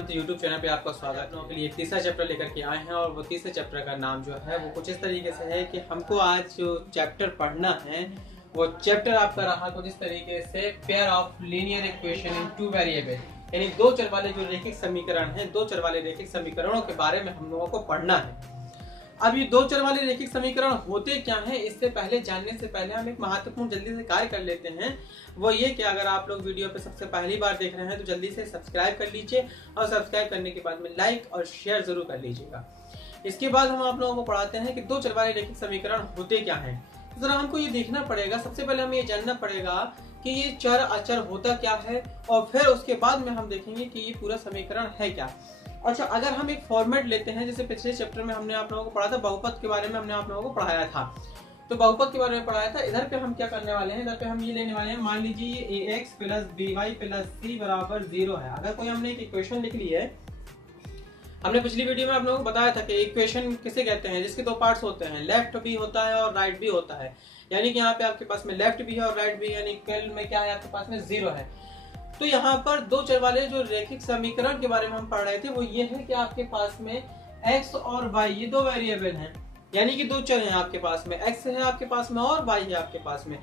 Pant YouTube channel पे आपका स्वागत है। के लिए तीसरा चैप्टर लेकर के आए हैं और वो तीसरे चैप्टर का नाम जो है वो कुछ इस तरीके से है कि हमको आज जो चैप्टर पढ़ना है वो चैप्टर आपका रहा कुछ इस तरीके से pair of linear equation in two variable, यानी दो चर वाले जो रैखिक समीकरण हैं, दो चर वाले रैखिक समीकरणों के बारे में हम लोगों को पढ़ना है। अब ये दो चर वाले रैखिक समीकरण होते क्या हैं, इससे पहले जानने से पहले हम एक महत्वपूर्ण जल्दी से कार्य कर लेते हैं। वो ये कि अगर आप लोग वीडियो पे सबसे पहली बार देख रहे हैं तो जल्दी से सब्सक्राइब कर लीजिए और सब्सक्राइब करने के बाद में लाइक और शेयर जरूर कर लीजिएगा। इसके बाद हम आप लोगों को पढ़ाते हैं कि दो चर वाले रैखिक समीकरण होते क्या हैं। तो जरा हमको ये देखना पड़ेगा, सबसे पहले हमें ये जानना पड़ेगा कि ये चर अचर होता क्या है और फिर उसके बाद में हम देखेंगे कि ये पूरा समीकरण है क्या। अच्छा, अगर हम एक फॉर्मेट लेते हैं, जैसे पिछले चैप्टर में हमने आप लोगों को पढ़ा था बहुपद के बारे में, हमने आप लोगों को पढ़ाया था, तो बहुपद के बारे में पढ़ाया था। इधर पे हम क्या करने वाले हैं, इधर पे हम ये लेने वाले हैं, मान लीजिए ये ax plus by plus c बराबर 0 है। अगर कोई हमने एक इक्वेशन लिख ली है, हमने पिछली वीडियो में आप लोगों को बताया था कि इक्वेशन किसे कहते हैं, जिसके दो पार्ट्स होते हैं, लेफ्ट भी होता है और राइट भी होता है। यानी कि यहाँ पे आपके पास में लेफ्ट भी है और राइट भी है, यानी इक्वल में क्या है, आपके पास में 0 है। तो यहाँ पर दो चर वाले जो रैखिक समीकरण के बारे में हम पढ़ रहे थे वो ये है कि आपके पास में x और y ये दो वेरिएबल हैं, यानी कि दो चर हैं आपके पास में, x है आपके पास में और y है आपके पास में।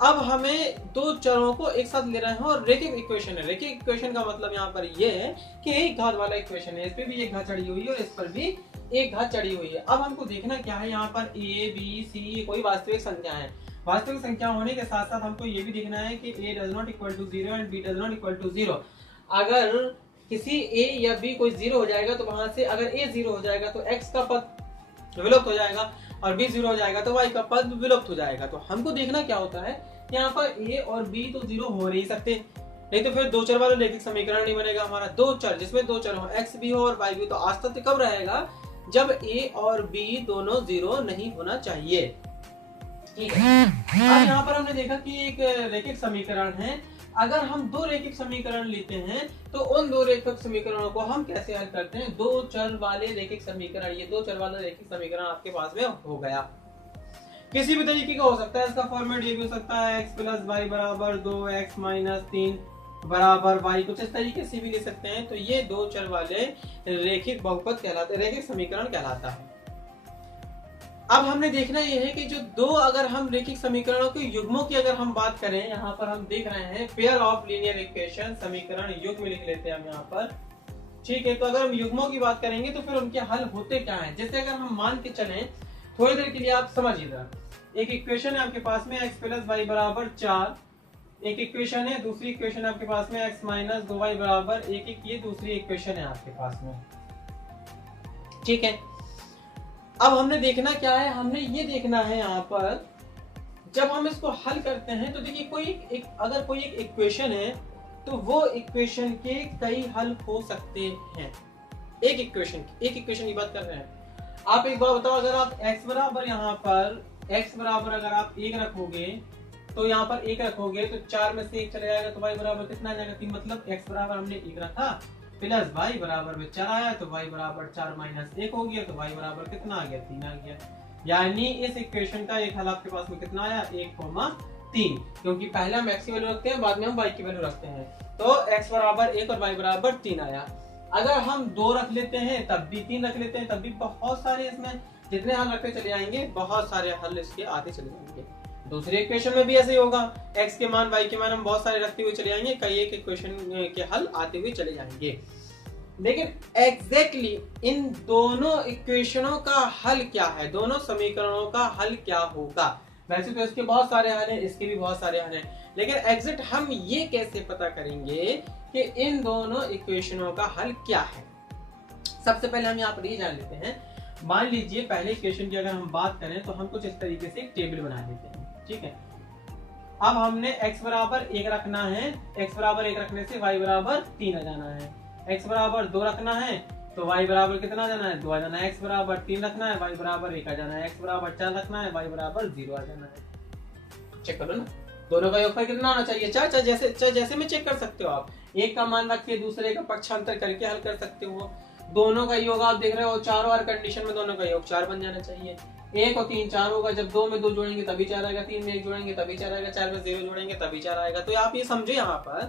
अब हमें दो चरों को एक साथ ले रहे हैं और रैखिक इक्वेशन है। रैखिक इक्वेशन का मतलब यहाँ पर ये है कि एक घात वाला इक्वेशन है, इस पे भी एक घात चढ़ी हुई है और इस पर भी एक घात चढ़ी हुई है। अब हमको देखना क्या है, यहाँ पर a b c कोई वास्तविक संख्या है। वास्तविक संख्या होने के साथ साथ हमको ये भी देखना है कि a does not equal to 0 and b does not equal to 0। अगर किसी a या b कोई 0 हो जाएगा तो वहां से अगर a 0 हो जाएगा तो x का पद विलुप्त हो जाएगा और b 0 हो जाएगा तो y का पद विलुप्त हो जाएगा। तो हमको देखना क्या होता है, यहाँ पर a और b तो 0 हो नहीं सकते, नहीं तो फिर दो चर वाला रैखिक समीकरण नहीं बनेगा हमारा। दो चर जिसमें दो चर हो, x भी हो और y भी, तो अस्तित्व कब रहेगा, जब a और b दोनों 0 नहीं होना चाहिए। ठीक है, अब यहाँ पर हमने देखा कि एक रैखिक समीकरण है। अगर हम दो रैखिक समीकरण लेते हैं तो उन दो रैखिक समीकरणों को हम कैसे हल करते हैं, दो चर वाले रैखिक समीकरण, ये दो चर वाला रैखिक समीकरण आपके पास में हो गया। किसी भी तरीके का हो सकता है, इसका फॉर्मेट ये भी हो सकता है x प्लस वाई बराबर 2x माइनस 3 बराबर y, कुछ इस तरीके से भी ले सकते हैं। तो ये दो चर वाले रैखिक बहुपद कहलाते हैं, रैखिक समीकरण कहलाता है। अब हमने देखना यह है कि जो दो, अगर हम रैखिक समीकरणों के युग्मों की अगर हम बात करें, यहाँ पर हम देख रहे हैं पेयर ऑफ लीनियर इक्वेशन, समीकरण युग्म लिख लेते हैं हम यहाँ पर। ठीक है, तो अगर हम युग्मों की बात करेंगे तो फिर उनके हल होते क्या हैं। जैसे अगर हम मान के चलें, थोड़ी देर के लिए आप समझिएगा, एक इक्वेशन है आपके पास में x प्लस वाई बराबर 4, एक इक्वेशन है, दूसरी इक्वेशन आपके पास में x माइनस 2y बराबर 1, ये दूसरी इक्वेशन है आपके पास में। ठीक है, अब हमने देखना क्या है, हमने ये देखना है यहाँ पर जब हम इसको हल करते हैं तो देखिए कोई अगर कोई एक इक्वेशन है तो वो इक्वेशन के कई हल हो सकते हैं। एक इक्वेशन की बात कर रहे हैं। आप एक बार बताओ, अगर आप x बराबर यहाँ पर x बराबर अगर आप 1 रखोगे तो यहाँ पर 1 रखोगे तो 4 में से 1 चले जाएगा तो y बराबर कितना आ जाएगा, 3। मतलब x बराबर हमने 1 रखा प्लस y बराबर में 4 आया तो y बराबर 4 माइनस 1 हो गया तो y बराबर कितना आ गया, 3 आ गया। यानी इस इक्वेशन का एक हल आपके पास में कितना आया, 1,3, क्योंकि पहले हम x की वैल्यू रखते हैं, बाद में हम y की वैल्यू रखते हैं। तो x बराबर 1 और y बराबर 3 आया। अगर हम 2 रख लेते हैं तब भी 3 रख लेते हैं तब भी बहुत सारे, इसमें जितने हल रखते चले जाएंगे बहुत सारे हल इसके आते चले जाएंगे। दूसरे इक्वेशन में भी ऐसे ही होगा, x के मान y के मान हम बहुत सारे रखते हुए चले जाएंगे, कई एक इक्वेशन के हल आते हुए चले जाएंगे। लेकिन एग्जैक्टली इन दोनों इक्वेशनों का हल क्या है, दोनों समीकरणों का हल क्या होगा। वैसे तो इसके बहुत सारे हल हैं, इसके भी बहुत सारे हल हैं, लेकिन एग्जैक्ट हम ये कैसे पता करेंगे कि इन दोनों इक्वेशनों का हल क्या है। सबसे पहले हम यहाँ पर ये जान लेते हैं, मान लीजिए पहले इक्वेशन की अगर हम बात करें तो हम कुछ इस तरीके से एक टेबल बना लेते हैं। ठीक है, अब हमने x बराबर 1 रखना है, x बराबर 1 रखने से y बराबर 3 आ जाना है, x बराबर 2 रखना है तो y बराबर कितना आ जाना है, 2 आ जाना है, x बराबर 3 रखना है, y बराबर 1 आ जाना है, x बराबर 4 रखना है, y बराबर 0 आ जाना है। चेक करो ना, दोनों का योगफल कितना आना चाहिए, 4 4, जैसे में चेक कर सकते हो आप, एक का मान रख के दूसरे का पक्षांतर करके हल कर सकते हो। दोनों का योग आप देख रहे हो, चारों हर कंडीशन में दोनों का योग 4 बन जाना चाहिए। 1 और 3 4 होगा, जब 2 में 2 जोड़ेंगे तभी 4 आएगा, 3 में 1 जोड़ेंगे तभी 4 आएगा, 4 में 0 जोड़ेंगे तभी 4 आएगा। तो आप ये समझे यहाँ पर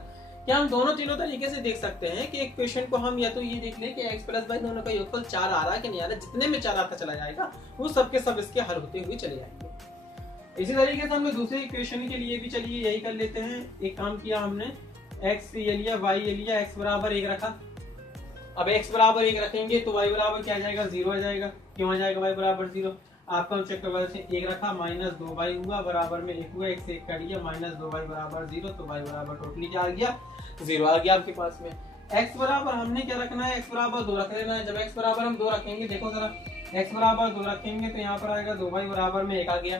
कि कि हम दोनों तीनों तरीके से देख सकते हैं कि एक क्वेश्चन को हम या तो ये देख लें कि x प्लस वाई दोनों का योगफल 4 आ रहा है कि नहीं आ रहा, जितने में 4 आता चला जाएगा वो सब के सब इसके हल होते हुए चले जाएंगे। इसी तरीके से हमने दूसरे इक्वेशन के लिए भी चलिए यही कर लेते हैं। एक काम किया हमने, x ये लिया, y ये लिया, x बराबर 1 रखा। अब x बराबर 1 रखेंगे तो y बराबर क्या आ जाएगा, 0 आ जाएगा। क्यों आ जाएगा y बराबर 0? आपका हम चेक करवा देते हैं। 1 रखा, माइनस 2y हुआ, बराबर में 1 हुआ, 1 से 1 कर लिया, माइनस 2y बराबर 0, तो y बराबर टोटली क्या आ गया, 0 आ गया आपके पास में। x बराबर हमने क्या रखना है, x बराबर 2 रख लेना है। जब x बराबर हम 2 रखेंगे, देखो जरा, x बराबर 2 रखेंगे तो यहाँ पर आएगा 2y बराबर में 1 आ गया।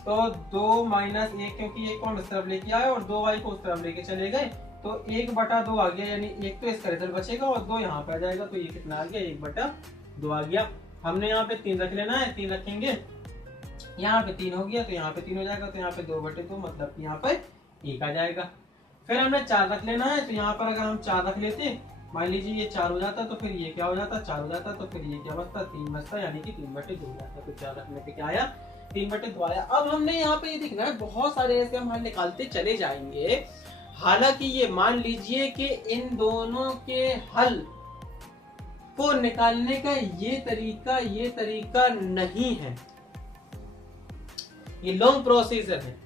तो 2 माइनस 1, क्योंकि 1 को हम इस तरफ लेके आए और 2y को उस तरफ लेके चले गए, तो 1/2 आ गया, यानी 1 तो इसका रिजल्ट बचेगा और 2 यहाँ पे आ जाएगा, तो ये कितना आ गया, 1/2 आ गया। हमने यहाँ पे 3 रख लेना है, 3 रखेंगे, यहाँ पे 3 हो गया तो यहाँ पे 3 हो जाएगा, तो यहाँ पे 2/2 मतलब यहाँ पे 1 आ जाएगा। फिर हमने 4 रख लेना है, तो यहाँ पर अगर हम 4 रख लेते, मान लीजिए ये 4 हो जाता, तो फिर ये क्या हो जाता, 4 हो जाता, तो फिर ये क्या बचता, 3 बचता, यानी कि 3/2 हो जाता। तो 4 रखने पे क्या आया, 3/2 आया। अब हमने यहाँ पे ये देखना है, बहुत सारे ऐसे हम हल निकालते चले जाएंगे। हालांकि ये मान लीजिए कि इन दोनों के हल को निकालने का ये तरीका नहीं है, ये लॉन्ग प्रोसीजर है,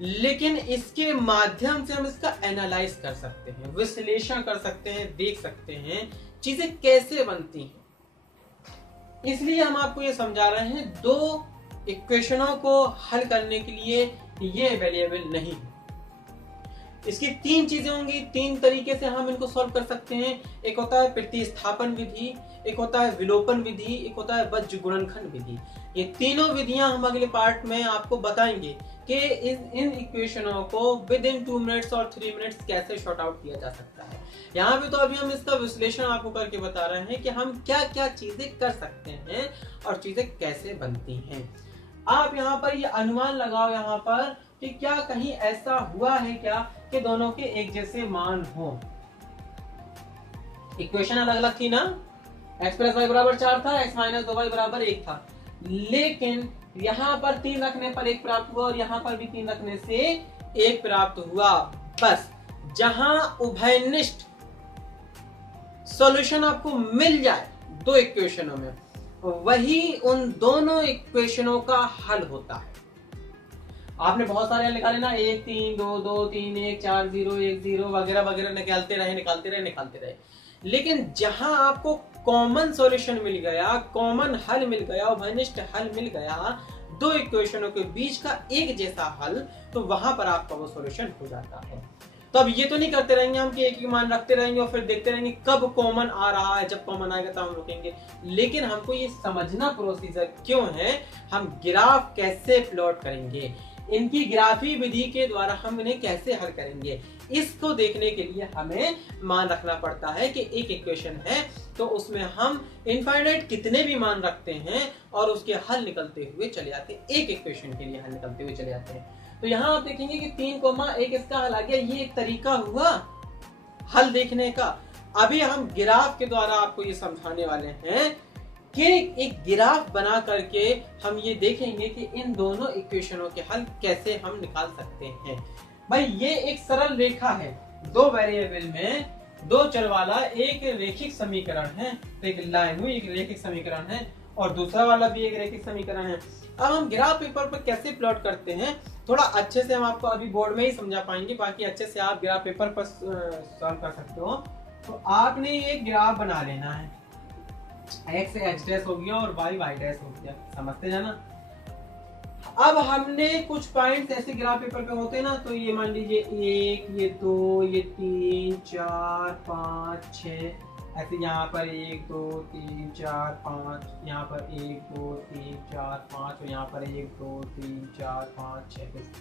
लेकिन इसके माध्यम से हम इसका एनालाइज कर सकते हैं, विश्लेषण कर सकते हैं, देख सकते हैं चीजें कैसे बनती हैं। इसलिए हम आपको ये समझा रहे हैं, दो इक्वेशनों को हल करने के लिए ये अवेलेबल नहीं है। इसकी 3 चीजें होंगी, 3 तरीके से हम इनको सॉल्व कर सकते हैं। एक होता है प्रतिस्थापन विधि, एक होता है विलोपन विधि, एक होता है बज्र गुणनखंड विधि। ये तीनों विधियां हम अगले पार्ट में आपको बताएंगे कि इन इक्वेशनों को विद इन 2 मिनट्स और 3 मिनट्स कैसे शॉर्ट आउट किया जा सकता है। यहाँ पे तो अभी हम इसका विश्लेषण आपको करके बता रहे हैं कि हम क्या क्या चीजें कर सकते हैं और चीजें कैसे बनती हैं। आप यहाँ पर ये अनुमान लगाओ यहाँ पर कि क्या कहीं ऐसा हुआ है क्या कि दोनों के एक जैसे मान हो। इक्वेशन अलग अलग थी ना, x प्लस वाई बराबर 4 था, x माइनस 2y बराबर 1 था, लेकिन यहाँ पर 3 रखने पर 1 प्राप्त हुआ और यहाँ पर भी 3 रखने से 1 प्राप्त हुआ। बस जहां उभयनिष्ठ सॉल्यूशन आपको मिल जाए दो इक्वेशनों में, वही उन दोनों इक्वेशनों का हल होता है। आपने बहुत सारे हल निकाले ना, 1 3 2 2 3 1 4 0 1 0 वगैरह वगैरह निकालते रहे, लेकिन जहां आपको कॉमन सॉल्यूशन मिल गया, कॉमन हल मिल गया, उभयनिष्ठ हल मिल गया, दो इक्वेशनों के बीच का एक जैसा हल, तो वहां पर आपका वो सॉल्यूशन हो जाता है। तो अब ये तो नहीं करते रहेंगे हम कि एक ही मान रखते रहेंगे और फिर देखते रहेंगे कब कॉमन आ रहा है, जब कॉमन आएगा तब हम रुकेंगे। लेकिन हमको ये समझना प्रोसीजर क्यों है, हम ग्राफ कैसे प्लॉट करेंगे, इनकी ग्राफी विधि के द्वारा हम इन्हें कैसे हल करेंगे, इसको देखने के लिए हमें मान रखना पड़ता है कि एक इक्वेशन है तो उसमें हम इनफाइनाइट कितने भी मान रखते हैं और उसके हल निकलते हुए चले जाते हैं, एक इक्वेशन के लिए हल निकलते हुए चले जाते हैं। तो यहाँ आप देखेंगे कि 3,1 इसका हल आ गया, ये एक तरीका हुआ हल देखने का। अभी हम ग्राफ के द्वारा आपको ये समझाने वाले हैं कि एक ग्राफ बना करके हम ये देखेंगे कि इन दोनों इक्वेशनों के हल कैसे हम निकाल सकते हैं। भाई ये एक सरल रेखा है, दो वेरिएबल में दो चर वाला एक रैखिक समीकरण है, तो एक लाइन हुई, एक रैखिक समीकरण है और दूसरा वाला भी एक रैखिक समीकरण है। अब हम ग्राफ पेपर पर कैसे प्लॉट करते हैं, थोड़ा अच्छे से हम आपको अभी बोर्ड में ही समझा पाएंगे, बाकी अच्छे से आप ग्राफ पेपर पर सॉल्व कर सकते हो। तो आपने एक ग्राफ बना लेना है, x x डैश हो गया और y y डैश हो गया, समझते जाना। अब हमने कुछ पॉइंट्स ऐसे ग्राफ पेपर पे होते हैं ना, तो ये मान लीजिए 1, ये 2, ये 3 4 5 6, ऐसे यहाँ पर 1 2 3 4 5, यहाँ पर 1 2 3 4 5 और यहाँ पर 1 2 3 4 5 6।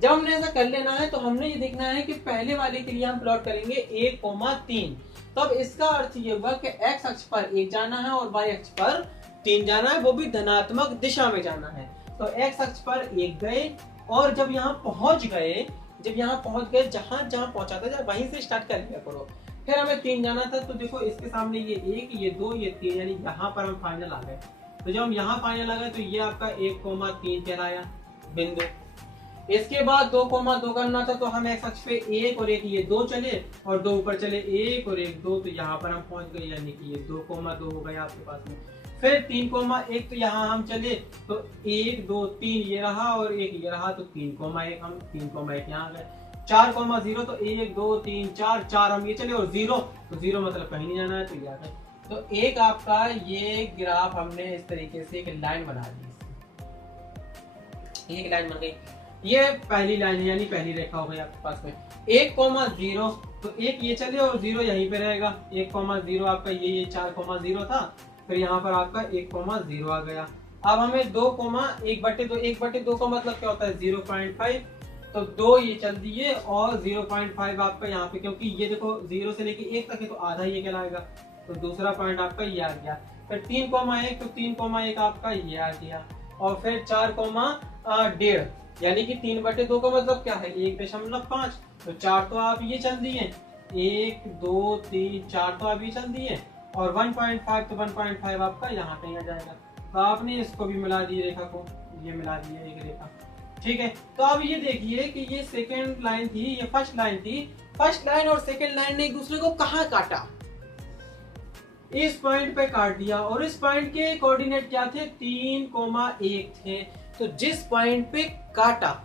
जब हमने ऐसा कर लेना है तो हमने ये देखना है कि पहले वाले के लिए हम प्लॉट करेंगे 1,3। तब इसका अर्थ ये हुआ कि x अक्ष पर 1 जाना है और y अक्ष पर 3 जाना है, वो भी धनात्मक दिशा में जाना है। तो x अक्ष पर 1 गए और जब यहाँ पहुंच गए, जहां जहां पहुंचा था वहीं से स्टार्ट कर लिया करो। फिर हमें 3 जाना था, तो देखो इसके सामने ये 1 ये 2 ये 3, यानी यहाँ पर हम फाइनल आ गए। तो जब हम यहाँ फाइनल आ गए तो ये आपका 1,3 कहलाया बिंदु। इसके बाद 2,2 करना था, तो हम एक्स अक्ष पे 1 और 1 ये 2 चले और 2 ऊपर चले, 1 और 1 2, तो यहाँ पर हम पहुंच गए, यानी कि ये 2,2 हो गया आपके पास में। फिर 3,1, तो यहाँ हम चले तो 1 2 3 ये रहा और 1 ये रहा, तो 3,1 हम 3,1 यहाँ गए। 4,0, तो 1 2 3 4 हम ये चले और 0, तो 0 मतलब कहीं नहीं जाना है, तो ये आ गए। तो एक आपका ये ग्राफ हमने इस तरीके से एक लाइन बना दी, एक लाइन बन गई। ये पहली लाइन है, यानी पहली रेखा हो गई आपके पास में। 1,0, तो 1 ये चले और 0 यहीं पे रहेगा। 1,0 आपका ये 4,0 था, फिर यहाँ पर आपका 1,0 आ गया। अब हमें 2,1/2, 1/2 का मतलब क्या होता है 0.5, तो 2 ये चल दिए और 0.5 आपका यहाँ पे, क्योंकि ये देखो 0 से लेके 1 तक है तो आधा ये कहलाएगा, तो दूसरा पॉइंट आपका ये आ गया। फिर 3,1, तो 3,1 आपका ये आ गया और फिर 4,1.5, यानी कि 3/2 का मतलब क्या है 1.5, तो 4 तो आप ये चल दिए, 1 2 3 4 तो आप ये चल दिए और 1.5, तो 1.5 आपका यहाँ पे आ जाएगा। तो आपने इसको भी मिला दिए, रेखा को ये मिला दिए एक रेखा, ठीक है। तो अब ये देखिए कि ये सेकेंड लाइन थी, ये फर्स्ट लाइन थी। फर्स्ट लाइन और सेकेंड लाइन ने एक दूसरे को कहाँ काटा, इस पॉइंट पे काट दिया और इस पॉइंट के कोऑर्डिनेट क्या थे 3,1 थे। तो जिस पॉइंट पे काटा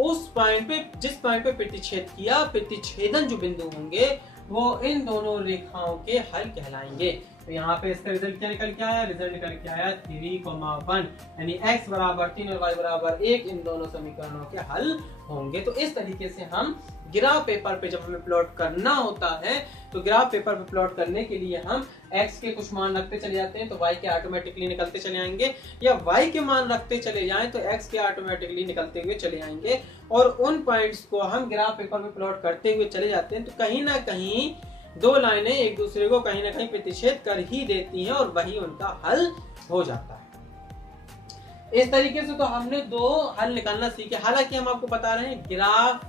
उस पॉइंट पे, जिस पॉइंट पे प्रतिच्छेद किया, प्रतिच्छेदन जो बिंदु होंगे वो इन दोनों रेखाओं के हल कहलाएंगे। तो यहाँ पे इसका रिजल्ट क्या निकल के आया, रिजल्ट निकल के आया 3,1, यानी x बराबर 3 और y बराबर 1 इन दोनों समीकरणों के हल होंगे। तो इस तरीके से हम ग्राफ पेपर पे जब हमें प्लॉट करना होता है, तो ग्राफ पेपर पे प्लॉट करने के लिए हम x के कुछ मान रखते चले जाते हैं तो y के ऑटोमेटिकली निकलते चले आएंगे, या y के मान रखते चले जाएं तो x के ऑटोमेटिकली निकलते हुए चले आएंगे, और उन पॉइंट्स को हम ग्राफ पेपर पे प्लॉट करते हुए चले जाते हैं। तो कहीं ना कहीं दो लाइनें एक दूसरे को कहीं ना कहीं प्रतिच्छेद कर ही देती हैं और वही उनका हल हो जाता है। इस तरीके से तो हमने दो हल निकालना सीखे। हालांकि हम आपको बता रहे हैं ग्राफ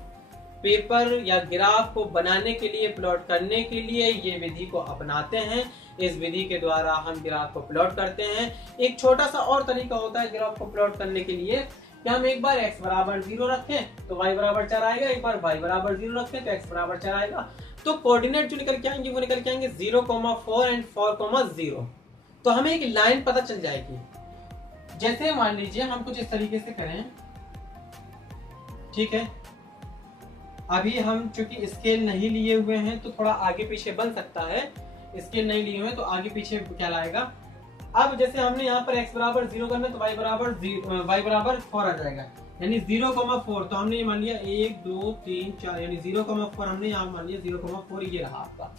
पेपर या ग्राफ को बनाने के लिए, प्लॉट करने के लिए ये विधि को अपनाते हैं। इस विधि के द्वारा हम ग्राफ को प्लॉट करते हैं। एक छोटा सा और तरीका होता है ग्राफ को प्लॉट करने के लिए कि हम एक बार x बराबर 0 रखें तो y बराबर 4 आएगा, एक बार y बराबर 0 रखें तो x बराबर 4 आएगा। तो कोऑर्डिनेट जो निकल के आएंगे वो निकल के आएंगे 0,4 एंड 4,0। तो हमें एक लाइन पता चल जाएगी। जैसे मान लीजिए हम कुछ इस तरीके से करें, ठीक है। अभी हम चूंकि स्केल नहीं लिए हुए हैं तो थोड़ा आगे पीछे बन सकता है, स्केल नहीं लिए हुए हैं तो आगे पीछे क्या लाएगा। अब जैसे हमने यहाँ पर x बराबर 0 करना है तो y बराबर 4 आ जाएगा, यानी 0,4। तो हमने ये मान लिया 1 2 3 4, यानी 0,4 हमने यहाँ मान लिया 0,4 ये रहा आपका,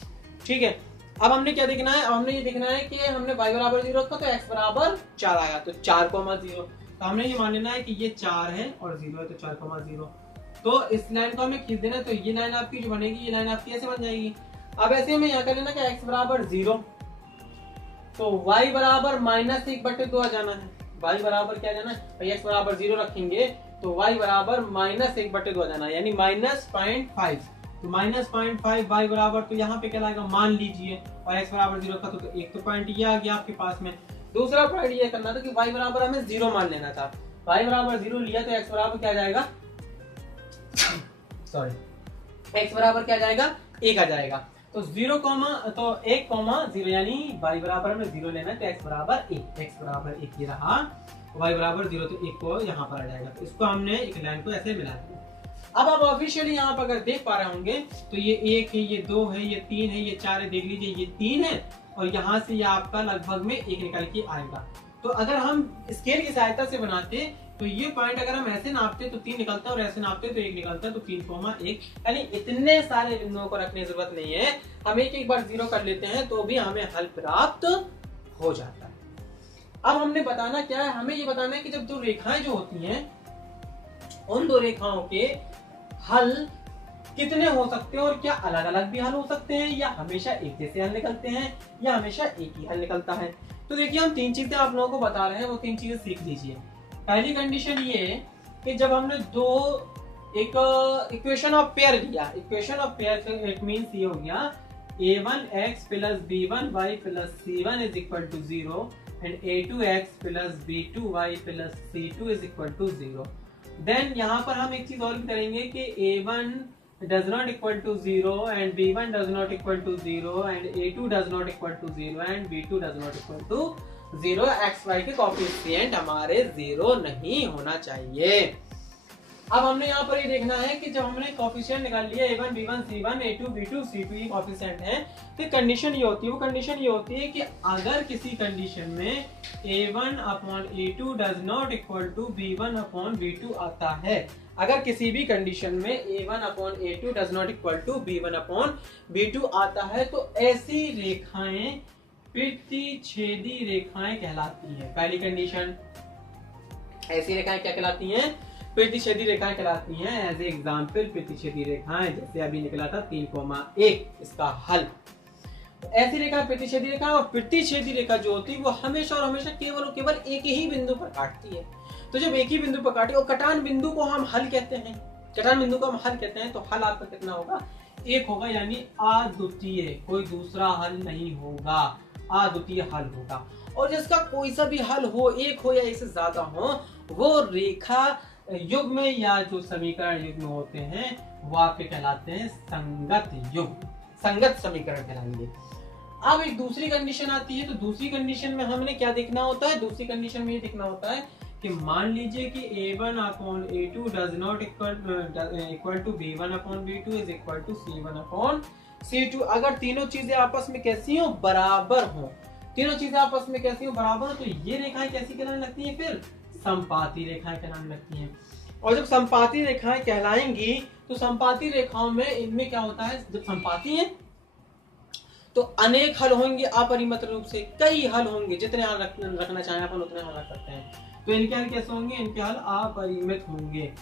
ठीक है। अब हमने क्या देखना है, अब हमने ये देखना है कि हमने y बराबर 0 रखा तो x बराबर 4 आया, तो 4,0। तो हमने ये मान लेना है कि ये 4 है और 0 है, तो 4,0। तो इस लाइन को हमें खींच देना है, तो ये लाइन आपकी जो बनेगी, ये लाइन आपकी ऐसे बन जाएगी। अब ऐसे हमें यहाँ कर लेना कि x बराबर 0, तो y बराबर -1/2 आ जाना है। y बराबर क्या जाना है भाई, x बराबर 0 रखेंगे तो y बराबर -1/2 आ जाना है, यानी -0.5। तो -0.5 y बराबर, तो यहाँ पे क्या लाएगा मान लीजिए, और x बराबर 0 का तो एक तो पॉइंट ये आ गया आपके पास में। दूसरा पॉइंट ये करना था कि y बराबर हमें 0 मान लेना था। y बराबर 0 लिया तो x बराबर क्या जाएगा, सॉरी, x बराबर क्या जाएगा 1 आ जाएगा। तो 1,0 यानी y बराबर हमें 0 लेना है तो x बराबर 1, x बराबर 1 ये रहा, y बराबर 0 तो 1 को यहाँ पर आ जाएगा। तो इसको हमने एक लाइन को ऐसे मिला दिया। अब आप ऑफिशियली यहाँ पर अगर देख पा रहे होंगे तो ये 1 है, ये 2 है, ये 3 है, ये 4 है। देख लीजिए ये 3 है और यहाँ से ये आपका लगभग में 1 निकल के आएगा। तो अगर हम स्केल की सहायता से बनाते तो ये पॉइंट अगर हम ऐसे नापते तो 3 निकलता है और ऐसे नापते तो 1 निकलता है, तो 3,1। यानी इतने सारे बिंदुओं को रखने की जरूरत नहीं है, हम एक बार 0 कर लेते हैं तो भी हमें हल प्राप्त हो जाता है। अब हमने बताना क्या है, हमें ये बताना है कि जब दो रेखाएं जो होती हैं उन दो रेखाओं के हल कितने हो सकते हैं और क्या अलग अलग भी हल हो सकते हैं, या हमेशा एक जैसे हल निकलते हैं, या हमेशा एक ही हल निकलता है। तो देखिए हम 3 चीजें आप लोगों को बता रहे हैं, वो 3 चीजें सीख लीजिए। पहली कंडीशन ये कि जब हमने एक इक्वेशन ऑफ पेयर लिया, equation of pair it means ये हो गया a1x plus b1y plus c1 is equal to 0 and a2x plus b2y plus c2 is equal to 0। Then यहाँ पर हम एक चीज और भी करेंगे कि a1 does not equal to 0 and b1 does not equal to 0 and a2 does not equal to 0 and b2 does not equal to 0। X y के कोएफिशिएंट हमारे 0 नहीं होना चाहिए। अब हमने यहाँ पर ये देखना है कि जब हमने कोएफिशिएंट निकाल लिया a1 b1 c1 a2 b2 c2 ये कोएफिशिएंट है, तो कंडीशन ये होती है, वो कंडीशन ये होती है कि अगर किसी कंडीशन में a1 upon a2 does not equal to b1 upon b2 आता है, अगर किसी भी कंडीशन में a1 upon a2 does not equal to b1 upon b2 आता है, तो ऐसी रेखाएं प्रतिच्छेदी रेखाएं कहलाती है। पहली कंडीशन, ऐसी रेखाएं क्या कहलाती हैं? प्रतिच्छेदी रेखाएं कहलाती हैं। एज एग्जाम्पल प्रतिच्छेदी रेखाएं, जैसे अभी निकला था 3,1 इसका हल। तो ऐसी रेखा प्रतिच्छेदी रेखा, और प्रतिच्छेदी रेखा जो होती है वो हमेशा और हमेशा केवल और केवल एक ही बिंदु पर काटती है। तो जब एक ही बिंदु पर काटे, और कटान बिंदु को हम हल कहते हैं, कटान बिंदु को हम हल कहते हैं, तो हल आपका कितना होगा? एक होगा, यानी अद्वितीय, कोई दूसरा हल नहीं होगा, अद्वितीय हल होगा। और जिसका कोई सा भी हल हो, एक हो या एक से ज्यादा हो, वो रेखा युग्म में या जो समीकरण युग्म होते हैं वो आपके कहलाते हैं संगत युग्म, संगत समीकरण कहलाएंगे। अब एक दूसरी कंडीशन आती है, तो दूसरी कंडीशन में हमने क्या देखना होता है? दूसरी कंडीशन में ये देखना होता है कि मान लीजिए कि a1 upon a2 does not equal to b1 upon b2 is equal to c1 upon c2। अगर तीनों चीजें आपस में कैसी हो? बराबर हो। तीनों चीजें आपस में कैसी हो? बराबर हो। तो ये रेखाएं कैसी कहलाने लगती हैं? फिर समपाती रेखाएं कहलाने लगती हैं। और जब समपाती रेखाएं कहलाएंगी, तो समपाती रेखाओं में इनमें क्या होता है? जब समपाती है तो अनेक हल होंगे, अपरिमित रूप से कई हल होंगे, जितने हल रखना चाहें अपन उतने हल रख सकते हैं। तो इनके हल कैसे होंगे? इनके हल अपरिमित होंगे,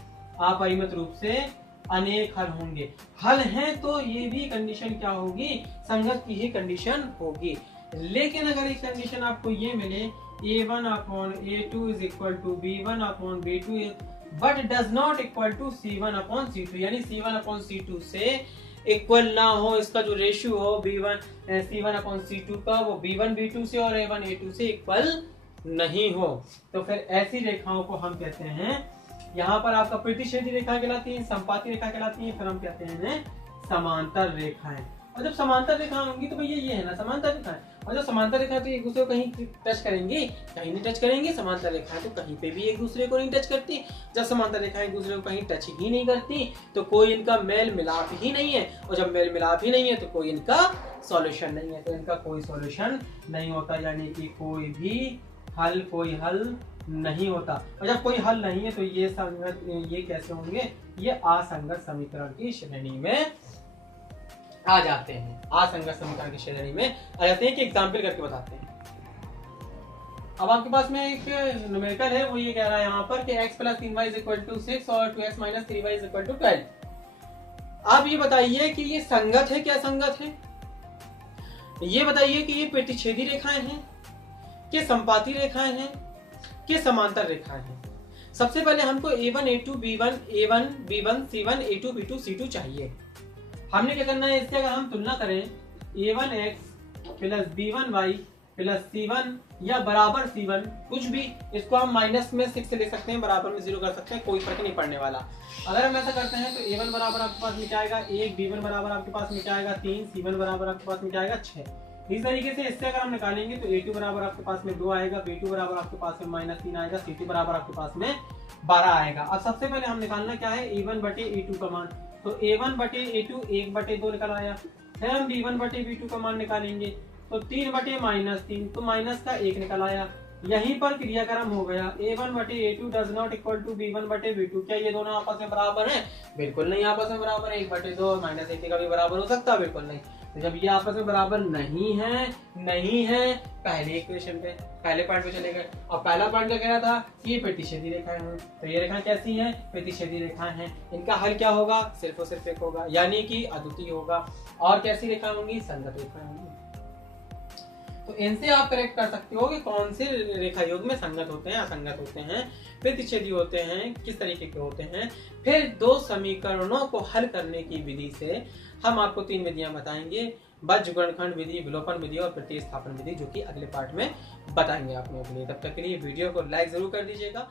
अपरिमित रूप से अनेक हल होंगे। हल हैं तो ये भी कंडीशन क्या होगी? संगत की ही कंडीशन होगी। लेकिन अगर एक कंडीशन आपको ये मिले a1 upon a2 is equal to b1 upon b2 but does not equal to c1 upon c2, यानी c1 अपॉन c2 से इक्वल ना हो, इसका जो रेशियो हो c1 अपॉन c2 का, वो b1 b2 से और a1 a2 से इक्वल नहीं हो, तो फिर ऐसी रेखाओं को हम कहते हैं, यहाँ पर आपका प्रतिच्छेदी रेखा कहलाती है, समपाती रेखा कहलाती है, फिर हम कहते हैं समांतर रेखाएं। और जब समांतर रेखा होंगी तो भैया ये है ना समांतर रेखा, और जब समांतर रेखा तो एक दूसरे को कहीं टच करेंगी, कहीं नहीं टच करेंगी। समांतर रेखाएं तो कहीं पे भी एक दूसरे को नहीं टच करती। जब समांतर रेखाएं एक दूसरे को कहीं टच ही नहीं करती, तो कोई इनका मेल मिलाप ही नहीं है, और जब मेल मिलाप ही नहीं है तो कोई इनका सॉल्यूशन नहीं है, तो इनका कोई सॉल्यूशन नहीं होता, यानी कि कोई हल नहीं होता। और जब कोई हल नहीं है तो ये संगत, ये कैसे होंगे? ये असंगत समीकरण की श्रेणी में आ जाते हैं, असंगत समीकरण की श्रेणी में आ जाते हैं। कि एग्जाम्पल करके बताते हैं। अब आपके पास में एक न्यूमेरिकल है, वो ये कह रहा है यहाँ पर कि x plus 3y is equal to 6 और 2x minus 3y is equal to 12। आप ये बताइए कि ये संगत है क्या असंगत है? ये बताइए कि ये प्रतिच्छेदी रेखाएं हैं कि समपाती रेखाएं हैं कि समांतर रेखाएं हैं? सबसे पहले हमको a1 a2 b1 a1 b1 c1 a2 b2 c2 चाहिए। हमने क्या करना है? इससे अगर हम तुलना करें a1x plus b1y plus c1 या बराबर c1, कुछ भी, इसको हम माइनस में 6 ले सकते हैं, बराबर में 0 कर सकते हैं, कोई फर्क नहीं पड़ने वाला। अगर हम ऐसा करते हैं तो a1 बराबर आपके पास में क्या आएगा? 1, b1 बराबर आपके पास में क्या आएगा? 3, c1 बराबर आपके पास में क्या आएगा? 6। इस तरीके से इससे अगर हम निकालेंगे तो a2 बराबर आपके पास में 2 आएगा, b2 बराबर आपके पास में -3 आएगा, c2 बराबर आपके पास में 12 आएगा। अब सबसे पहले हम निकालना क्या है? a1 बटे a2 का मान, तो a1 बटे a2 1 बटे 2 निकल आया। फिर हम b1 बटे b2 का मान निकालेंगे, तो 3 बटे -3, तो माइनस का 1 निकल आया। यहीं पर क्रियाक्रम हो गया। a1 बटे a2 does not equal to b1 बटे b2। क्या ये दोनों आपस में बराबर हैं? बिल्कुल नहीं आपस में बराबर है। 1 बटे 2 -1 का भी बराबर हो सकता है? बिल्कुल नहीं। तो जब ये आपस में बराबर नहीं है, पहले इक्वेशन पे, पहले पॉइंट पे चले गए, और पहला पॉइंट क्या कह रहा था? ये प्रतिच्छेदी रेखाएं हैं। तो ये रेखाएं कैसी हैं? प्रतिच्छेदी रेखाएं हैं। इनका हल क्या होगा? सिर्फ और सिर्फ एक होगा, यानी कि अद्वितीय होगा। और कैसी रेखाएं होंगी? संगत रेखाएं होंगी। तो इनसे आप करेक्ट कर सकते हो कि कौन से रेखा योग में संगत होते हैं, असंगत होते हैं, प्रतिच्छेदी होते हैं, किस तरीके के होते हैं। फिर दो समीकरणों को हल करने की विधि से हम आपको 3 विधियां बताएंगे, बज्रगणखंड विधि, विलोपन विधि और प्रतिस्थापन विधि, जो कि अगले पार्ट में बताएंगे आपने अपने। तब तक के लिए वीडियो को लाइक जरूर कर दीजिएगा।